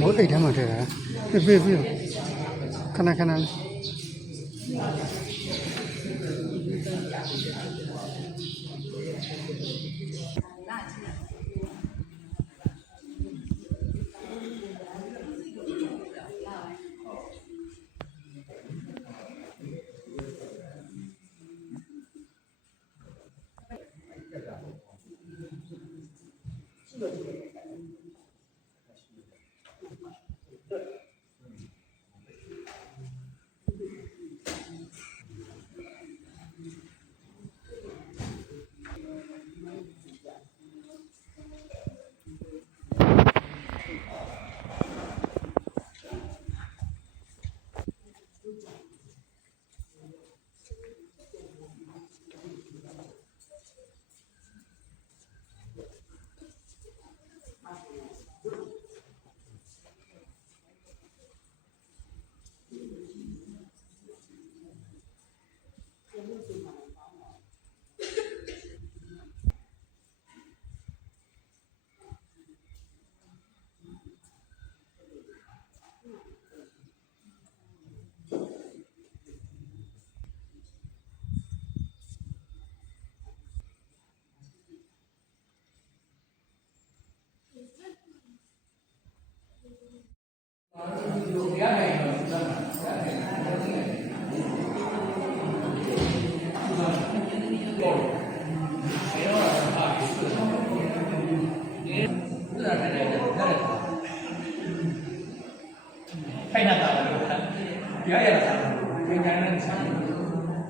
မိုးအိတ်ထဲမှာထည့်တာပြေးခဏလေးခိုင်နာတာလို့ခါရရတာပြန်ကြတဲ့ဆံ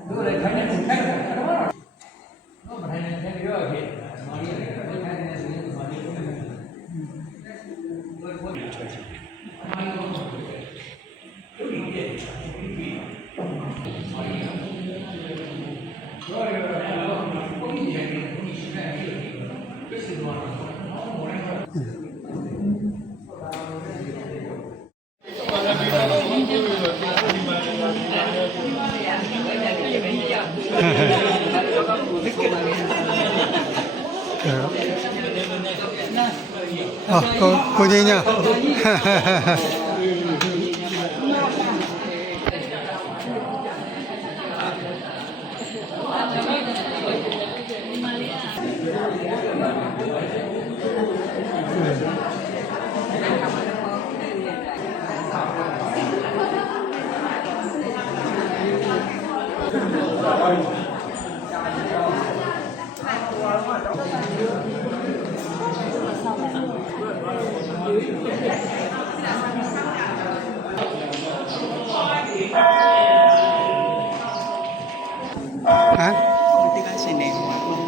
တို့လည်းခိုင်နေခိုင်တယ်တော့မထိုင်နေတယ်ရောဖြစ်မာရီလည်းခိုင်နေဆိုရင်မာရီကိုလည်းဘယ်ချွတ်ချင်မာရီကိုတို့ဒီရဲ့မာရီတော့ရတော့ကိုကြီးရဲ့ကိုကြီးရှိတဲ့ပြည့်စုံတော့မော်ရတော့ကိုကြီးညာဒီကရှင်နေမှာပေါ့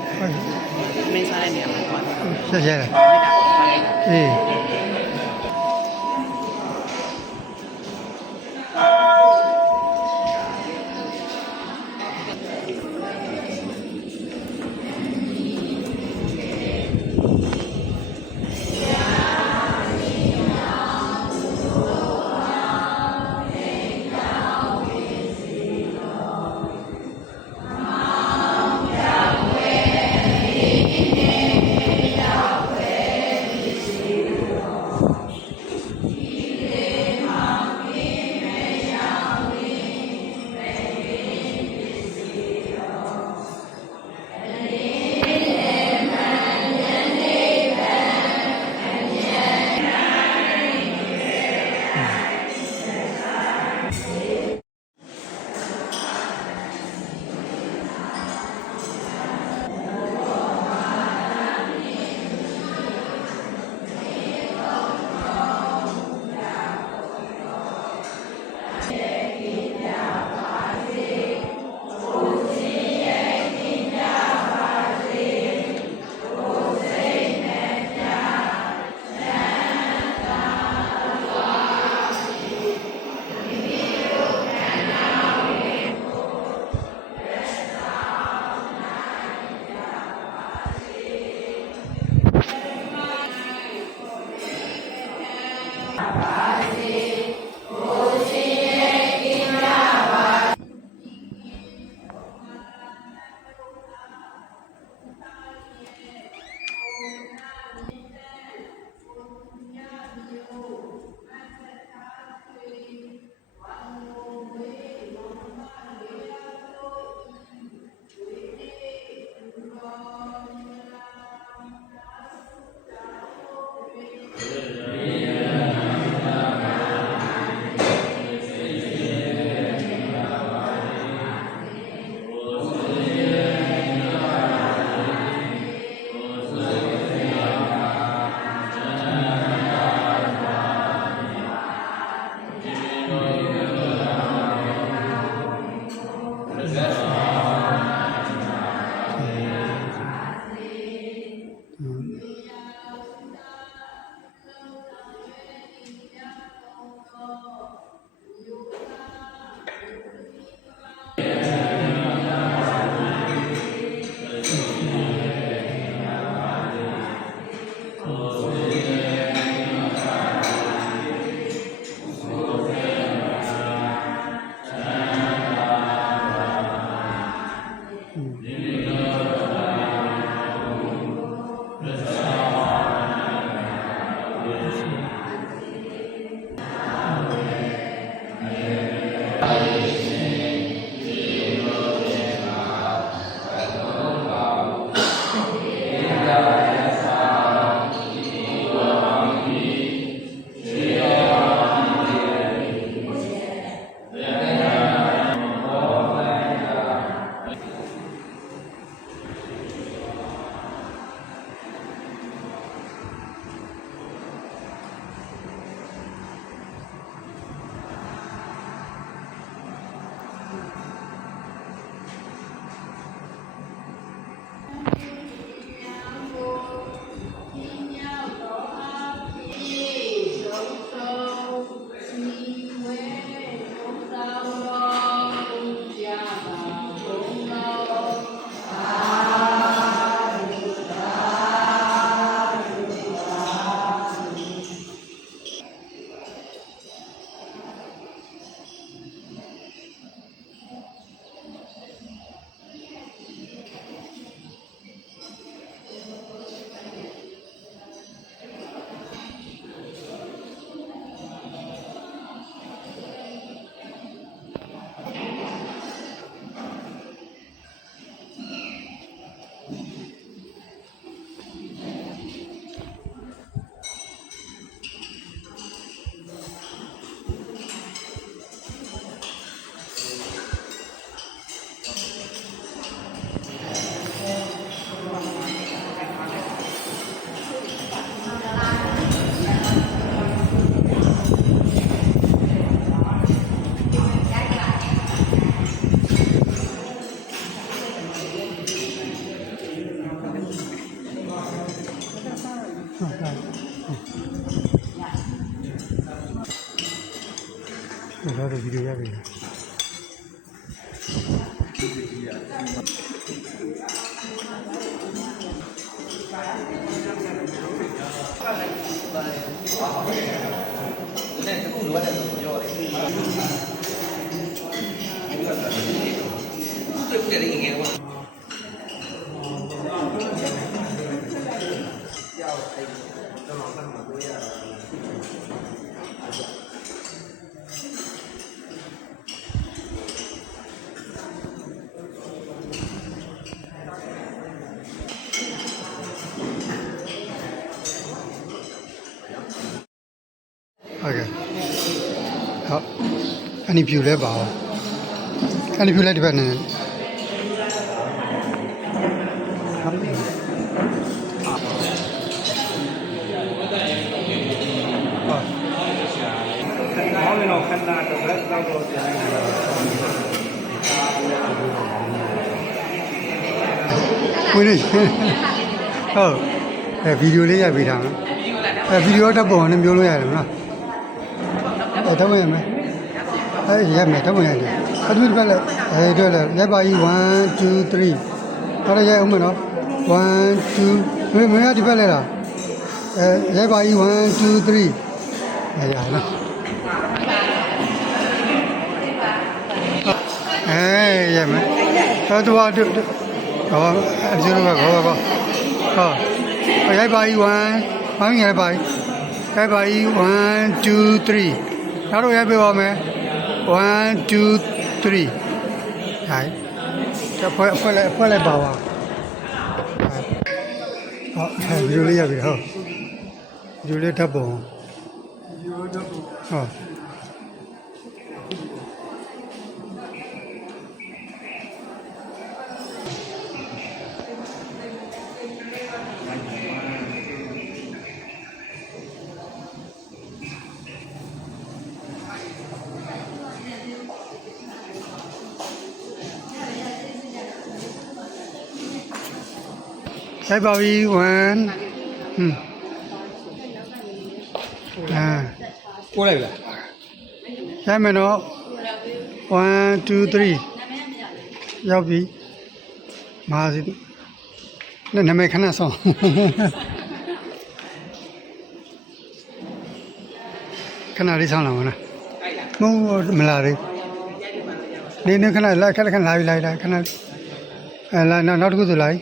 မင်းစားတဲ့နေရာမှာပေါ့ဆက်တယ်အေး တော့ဗီဒီယိုရပြီဟုတ်ကဲ့ဟုတ်အနိပြူလဲပါအောင်အနိပြူလဲဒီဘက်နဲ့ဝင်နေဟုတ်ဗီဒီယိုလေးရိုက်ပေးတာနော်ဗီဒီယိုတက်ပုံနဲ့မျိုးလို့ရတယ်မလားတော့ဝင်ရမယ်ရမယ်တော့ဝင်ရတယ်အဲ့ဒီဘက်လည်းတွေ့လဲလက်ပါကြီး1 2 3အဲ့ဒါရိုက်အောင်မနော်1 2မင်းကဒီဘက်လဲလားလက်ပါကြီး1 2 3ရနော်ရမယ်တော့ဟောအဲ့ဒီလိုပဲဟောရိုက်ပါကြီး1ဘာကြီးရိုက်ပါကြီး1 2 3နောက်တော့ရိုက်ပေးပါမယ်1 2 3ဟိုင်းဖွဲ့လိုက်ပါပါဟုတ်ဗီဒီယိုလေးရပြီဟုတ်ဗီဒီယိုလေးထပ်ပုံဟုတ်ရိုက်ပါပြီ1ပို့လိုက်လားရိုက်မယ်နော်1 2 3ရောက်ပြီမာစီနာမည်ခဏဆောင်ခဏလေးဆောင်လာမလားမလာသေးနေခဏလိုက်ခဏလာပြီလိုက်ခဏလာနောက်တစ်ခုဆိုလိုက်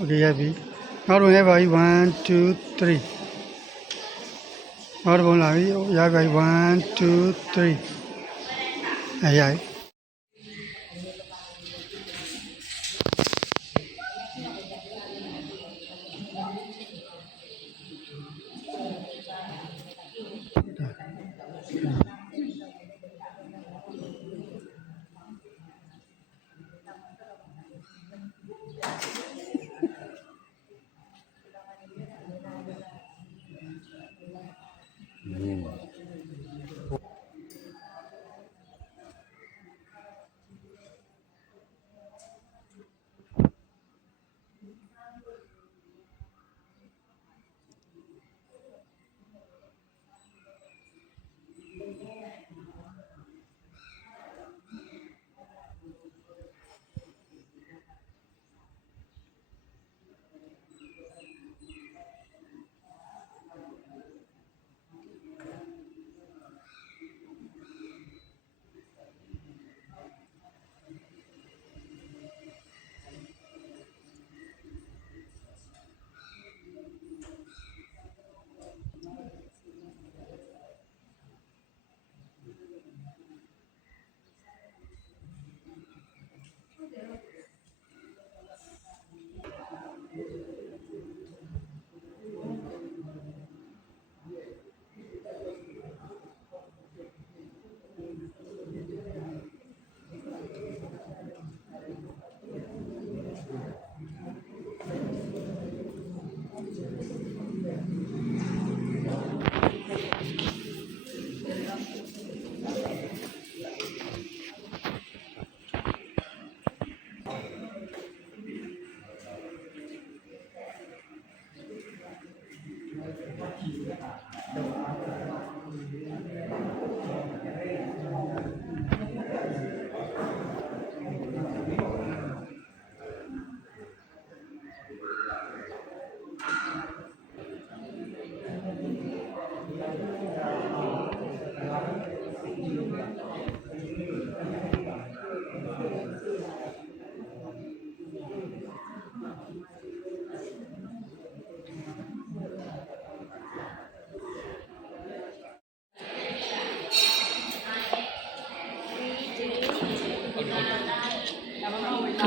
โอเคရပြီနောက်တော့ရပါပြီ1 2 3နောက်တော့လာပြီရပါပြီ1 2 3ရိုက်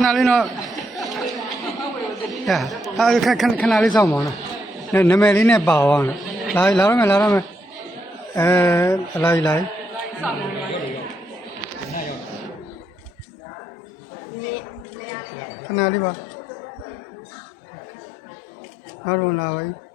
ခဏလေးတော့ခဏလေးစောင့်ပါနော်နာမည်လေးနဲ့ပါအောင်လာတော့မယ်လာခဏလေးပါအားလုံးလာပါ